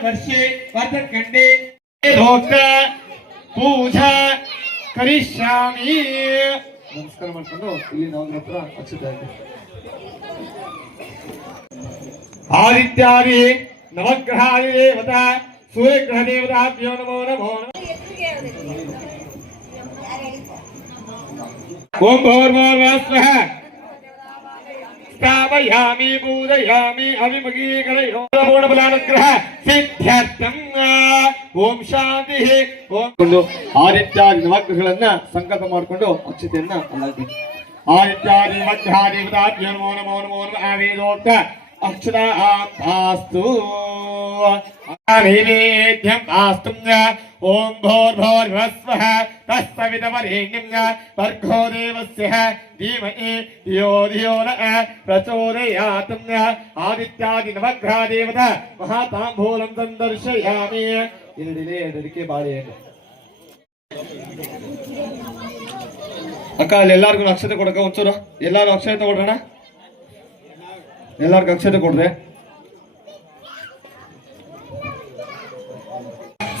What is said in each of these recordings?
वर्षे वर्षखंडे पूजा करिष्यामि नमस्कार ಮಾಡ್ಕೊಂಡು ಇಲ್ಲಿ ನಾವು ಹತ್ರ ಅಕ್ಷತೆ ಆದಿತ್ಯಾದಿ ನವಗ್ರಹಾದಿ ದೇವತಾ सूर्यग्रह देवताभ्यो नमो नमो ओम भूर्भुवस्वः स्थापयामि पूजयामि अभिमुखीकरयो पूर्णफलानुग्रह सिद्ध्यर्थं ओम शांति ओम आदित्यादि नवग्रहಗಳನ್ನ ಸಂಕಲ್ಪ ಮಾಡಿಕೊಂಡು ಅಕ್ಷತೆಯನ್ನ ಅಲ್ಲಾಡ್ತೀವಿ आदित्यादि नवग्रह देवताभ्यो नमो नमो नमो आवेदोक्त अक्षता आस्तु नैवेद्यम् आस्तु ओम भूर्भुवस्वः तत्सवितुर्वरेण्यं भर्गो देवस्य धीमहि धियो धियो नः प्रचोदयात् आदित्यादि नवग्रह देवता महाताम्बूलं संदर्शयामि ಇದಕ್ಕೆ ಬಾಳೆಹಣ್ಣು ಅಕ್ಕ ಅಲ್ಲಿ ಎಲ್ಲರಿಗೂ ಅಕ್ಷತೆ ಕೊಡಕ ಒಂಚೂರು ಎಲ್ಲರೂ ಅಕ್ಷತೆ ಕೊಡ್ರಣ ಎಲ್ಲರಿಗೂ ಅಕ್ಷತೆ ಕೊಡ್ರೆ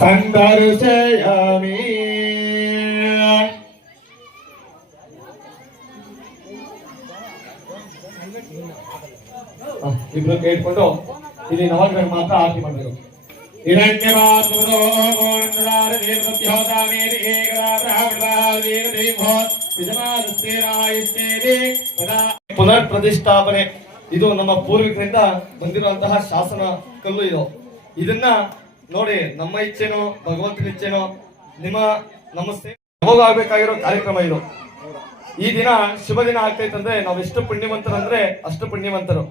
ಸಂದರ್ಶಯಾಮಿ ಇಬ್ರು ಕೇಳ್ಕೊಂಡು ಇಲ್ಲಿ ನವಗ್ರಹ ಮಾತ್ರ ಆರತಿ ಮಾಡಬೇಕು ಪುನರ್ ಪ್ರತಿಷ್ಠಾಪನೆ ಇದು ನಮ್ಮ ಪೂರ್ವಿಕರಿಂದ ಬಂದಿರುವಂತಹ ಶಾಸನ ಕಲ್ಲು ಇದು ಇದನ್ನ ನೋಡಿ ನಮ್ಮ ಇಚ್ಛೆನೋ ಭಗವಂತನ ಇಚ್ಛೆನೋ ನಮ್ಮ ಹೋಗಾಗಬೇಕಾಗಿರೋ ಕಾರ್ಯಕ್ರಮ ಇದು ಈ ದಿನ ಶುಭ ದಿನ ಆಗ್ತೈತಂದ್ರೆ ನಾವೆಷ್ಟು ಪುಣ್ಯವಂತರಂದ್ರೆ ಅಷ್ಟು ಪುಣ್ಯವಂತರು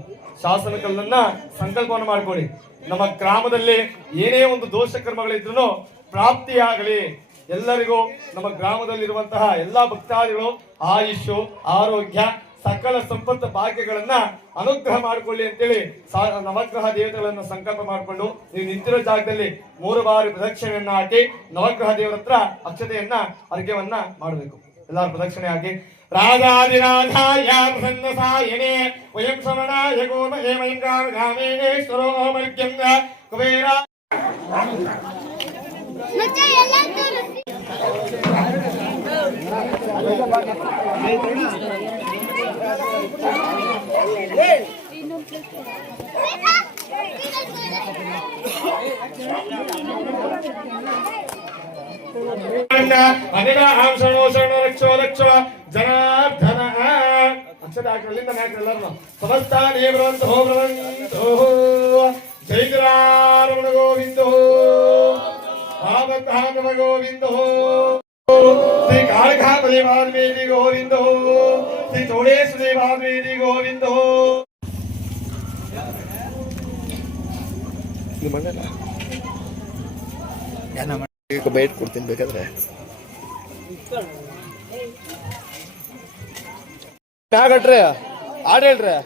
ಶಾಸನ ಕಲ್ಲನ್ನ ಸಂಕಲ್ಪವನ್ನು ಮಾಡ್ಕೊಳ್ಳಿ ನಮ್ಮ ಗ್ರಾಮದಲ್ಲಿ ಏನೇ ಒಂದು ದೋಷ ಕರ್ಮಗಳಿದ್ರು ಪ್ರಾಪ್ತಿಯಾಗಲಿ ಎಲ್ಲರಿಗೂ ನಮ್ಮ ಗ್ರಾಮದಲ್ಲಿರುವಂತಹ ಎಲ್ಲಾ ಭಕ್ತಾದಿಗಳು ಆಯುಷು ಆರೋಗ್ಯ ಸಕಲ ಸಂಪತ್ತು ಭಾಗ್ಯಗಳನ್ನ ಅನುಗ್ರಹ ಮಾಡಿಕೊಳ್ಳಿ ಅಂತೇಳಿ ನವಗ್ರಹ ದೇವತೆಗಳನ್ನ ಸಂಕಲ್ಪ ಮಾಡಿಕೊಂಡು ನೀವು ನಿಂತಿರೋ ಜಾಗದಲ್ಲಿ 3 ಬಾರಿ ಪ್ರದಕ್ಷಿಣೆಯನ್ನ ಹಾಕಿ ನವಗ್ರಹ ದೇವರ ಹತ್ರ ಅಕ್ಷತೆಯನ್ನ ಅರ್ಘ್ಯವನ್ನ ಮಾಡಬೇಕು ಎಲ್ಲಾರು ಪ್ರದಕ್ಷಿಣೆ ಹಾಕಿ ರಾಜಾದಿರಾಜಾಯ ಪ್ರಸನ್ನಸಾಯನೇ ವಯಂ ಶ್ರವಣಾಯ ಗೋಮಹೇ ವಯಂ ಗಾಮೇಶ್ವರೋ ಮರ್ಗ್ಯಂ ಕುಬೇರ ರಕ್ಷೋ ಜನಾರ್ದನ ಅಕ್ಷರ ಹಾಕಿರಲಿಂದ ಎಲ್ಲರೂ ಸಮಸ್ತಾನೇ ಭವಂತೋ ಜೈಕರಾರಮಣ ಗೋವಿಂದೋ ಭಾಗವತಾಗಮ ಗೋವಿಂದೋ ಶ್ರೀ ಕಾಳಕಾಪತಿ ವಾಲ್ಮೀಕಿ ಗೋವಿಂದೋ ಶ್ರೀ ಚೋಡೇಶ್ವರಿ ವಾಲ್ಮೀಕಿ ಗೋವಿಂದೋ ಬೈಟ್ ಕೊಡ್ತೀನಿ ಬೇಕಾದ್ರೆ ಯಾಕಟ್ರಿ ಹಾಡು ಹೇಳ್ರಿ